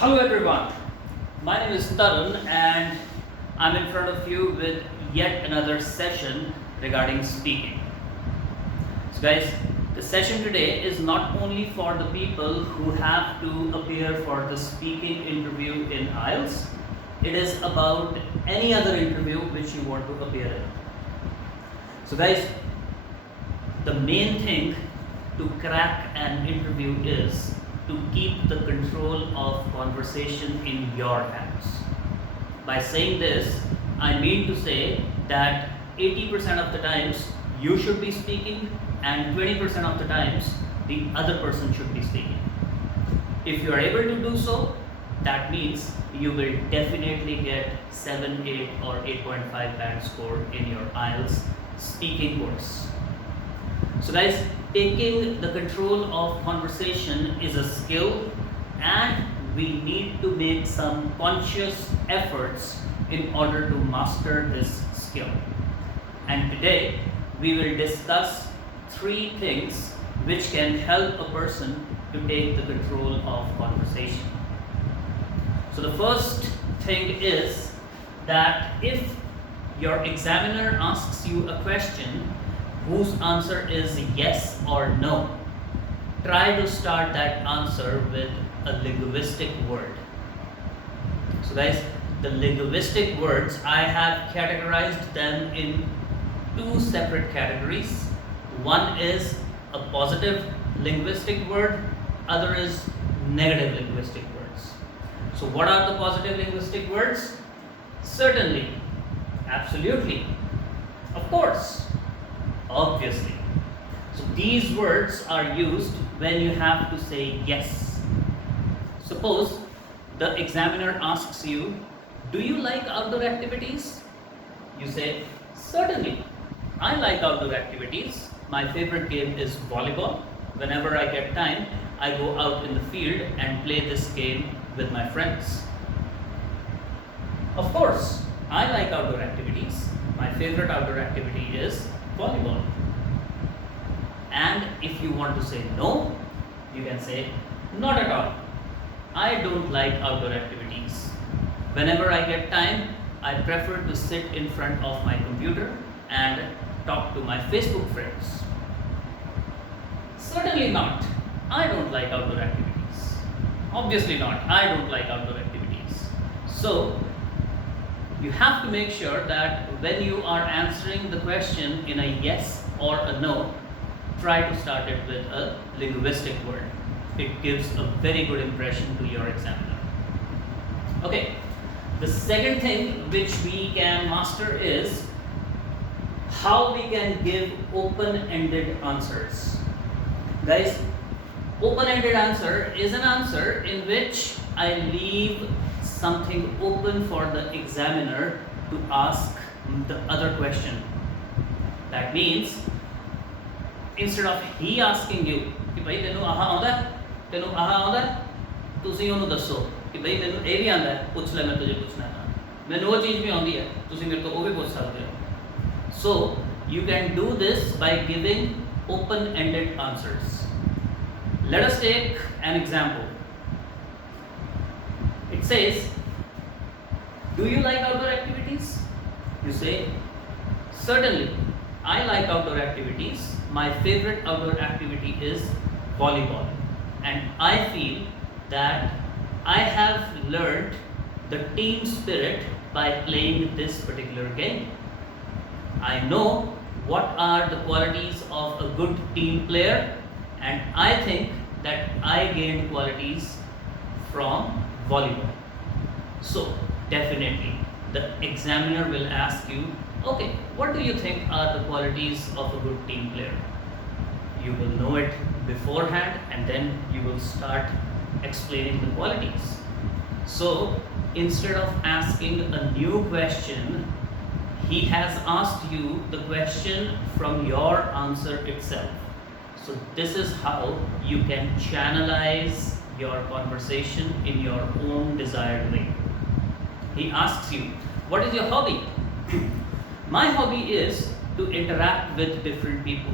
Hello everyone, my name is Tarun and I'm in front of you with yet another session regarding speaking. So guys, the session today is not only for the people who have to appear for the speaking interview in IELTS, it is about any other interview which you want to appear in. So guys, the main thing to crack an interview is to keep the control of conversation in your hands. By saying this, I mean to say that 80% of the times you should be speaking and 20% of the times the other person should be speaking. If you are able to do so, that means you will definitely get 7, 8 or 8.5 band score in your IELTS speaking course. So guys, taking the control of conversation is a skill and we need to make some conscious efforts in order to master this skill. And today we will discuss 3 things which can help a person to take the control of conversation. So the first thing is that if your examiner asks you a question whose answer is yes or no, try to start that answer with a linguistic word. So guys, the linguistic words, I have categorized them in 2 separate categories. One is a positive linguistic word, other is negative linguistic words. So what are the positive linguistic words? Certainly, absolutely, of course, obviously. So these words are used when you have to say yes. Suppose the examiner asks you, do you like outdoor activities? You say, certainly, I like outdoor activities. My favorite game is volleyball. Whenever I get time, I go out in the field and play this game with my friends. Of course, I like outdoor activities. My favorite outdoor activity is volleyball. And if you want to say no, you can say, not at all. I don't like outdoor activities. Whenever I get time, I prefer to sit in front of my computer and talk to my Facebook friends. Certainly not. I don't like outdoor activities. Obviously not. I don't like outdoor activities. So, you have to make sure that when you are answering the question in a yes or a no, try to start it with a linguistic word. It gives a very good impression to your examiner. Okay, the second thing which we can master is how we can give open-ended answers. Guys, open-ended answer is an answer in which I leave something open for the examiner to ask the other question. That means, instead of he asking you कि भाई तेनू आहा आंदा है, तेनू आहा आंदा है, तुसी ओनू दसो कि भाई मैनू ये भी आंदा है, पूछ ले मैं तुझे पूछना है, मैनू वो चीज़ भी आंदी है, तुसी मेरे को वो भी पूछ सकते हो. So you can do this by giving open-ended answers. Let us take an example. It says, do you like outdoor activities? You say, certainly, I like outdoor activities. My favorite outdoor activity is volleyball. And I feel that I have learned the team spirit by playing this particular game. I know what are the qualities of a good team player, and I think that I gained qualities from volleyball. So definitely the examiner will ask you, okay, what do you think are the qualities of a good team player? You will know it beforehand and then you will start explaining the qualities. So instead of asking a new question, he has asked you the question from your answer itself. So this is how you can channelize your conversation in your own desired way. He asks you, what is your hobby? My hobby is to interact with different people.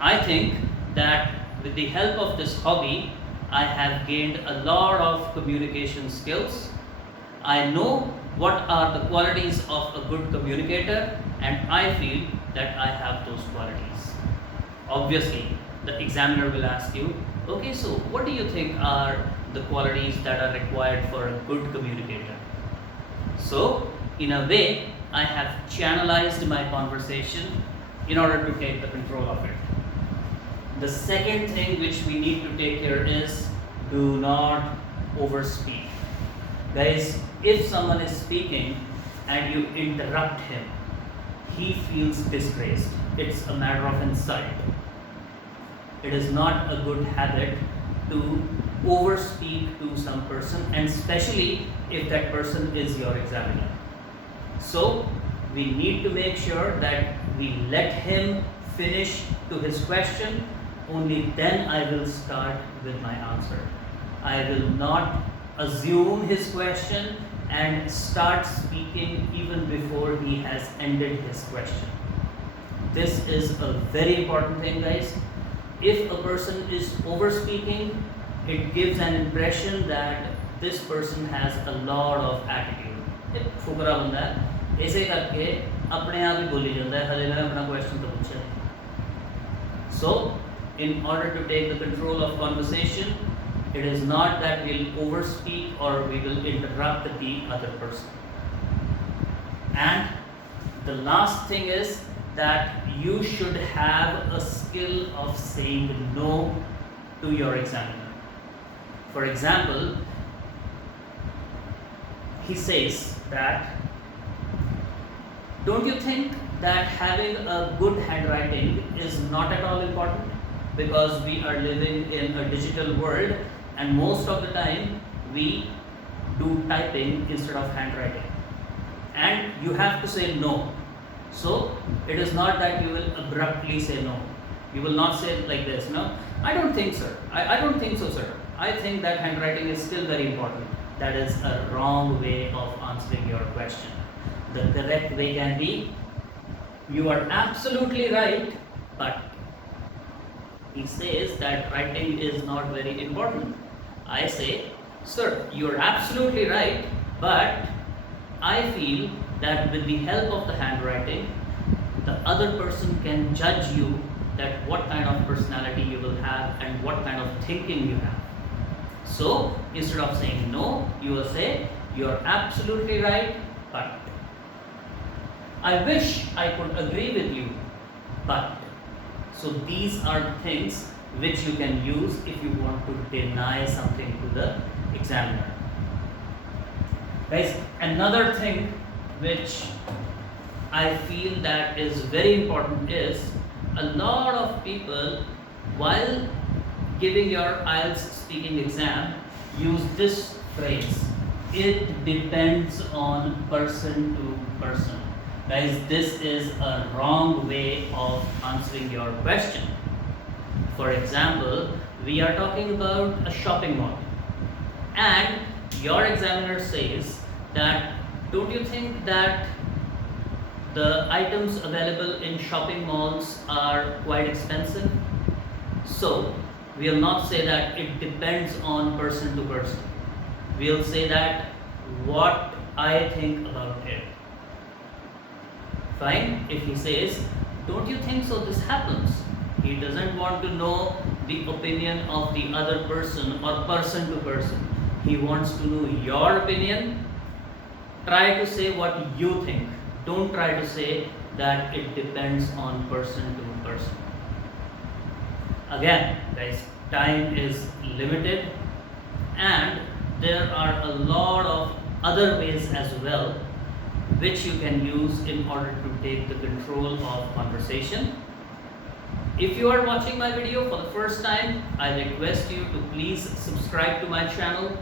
I think that with the help of this hobby, I have gained a lot of communication skills. I know what are the qualities of a good communicator, and I feel that I have those qualities. Obviously, the examiner will ask you, okay, so what do you think are the qualities that are required for a good communicator? So, in a way, I have channelized my conversation in order to take the control of it. The second thing which we need to take care is do not overspeak. Guys, if someone is speaking and you interrupt him, he feels disgraced. It's a matter of insult. It is not a good habit to overspeak to some person, and especially if that person is your examiner. So we need to make sure that we let him finish to his question. Only then I will start with my answer. I will not assume his question and start speaking even before he has ended his question. This is a very important thing, guys. If a person is overspeaking, it gives an impression that this person has a lot of attitude. एक फुकरा बंदा है, ऐसे करके अपने आप ही बोली जाता है, हले मैं अपना क्वेश्चन तो पूछा नहीं. So, in order to take the control of conversation, it is not that we'll overspeak or we will interrupt the other person. And the last thing is that you should have a skill of saying no to your examiner. For example, he says that, don't you think that having a good handwriting is not at all important? Because we are living in a digital world and most of the time we do typing instead of handwriting. And you have to say no. So it is not that you will abruptly say no. You will not say it like this, no? I don't think, sir. I don't think so, sir. I think that handwriting is still very important. That is a wrong way of answering your question. The correct way can be, you are absolutely right, but he says that writing is not very important. I say, sir, you are absolutely right, but I feel that with the help of the handwriting, the other person can judge you that what kind of personality you will have and what kind of thinking you have. So instead of saying no, you will say, you are absolutely right, but I wish I could agree with you, but. So these are things which you can use if you want to deny something to the examiner. Guys, another thing which I feel that is very important is a lot of people, while giving your IELTS speaking exam, use this phrase, it depends on person to person. Guys, this is a wrong way of answering your question. For example, we are talking about a shopping mall and your examiner says that, don't you think that the items available in shopping malls are quite expensive? So we will not say that it depends on person to person. We will say that what I think about it. Fine. If he says, don't you think so this happens? He doesn't want to know the opinion of the other person or person to person. He wants to know your opinion. Try to say what you think. Don't try to say that it depends on person to person. Again, guys, time is limited and there are a lot of other ways as well which you can use in order to take the control of conversation. If you are watching my video for the first time, I request you to please subscribe to my channel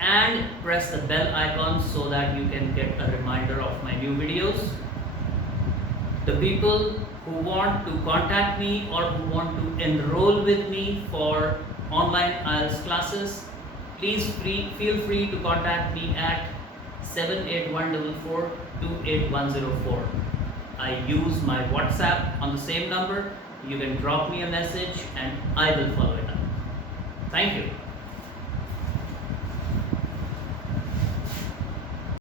and press the bell icon so that you can get a reminder of my new videos. The people who want to contact me or who want to enroll with me for online IELTS classes, please feel free to contact me at 78144-28104. I use my WhatsApp on the same number. You can drop me a message and I will follow it up. Thank you.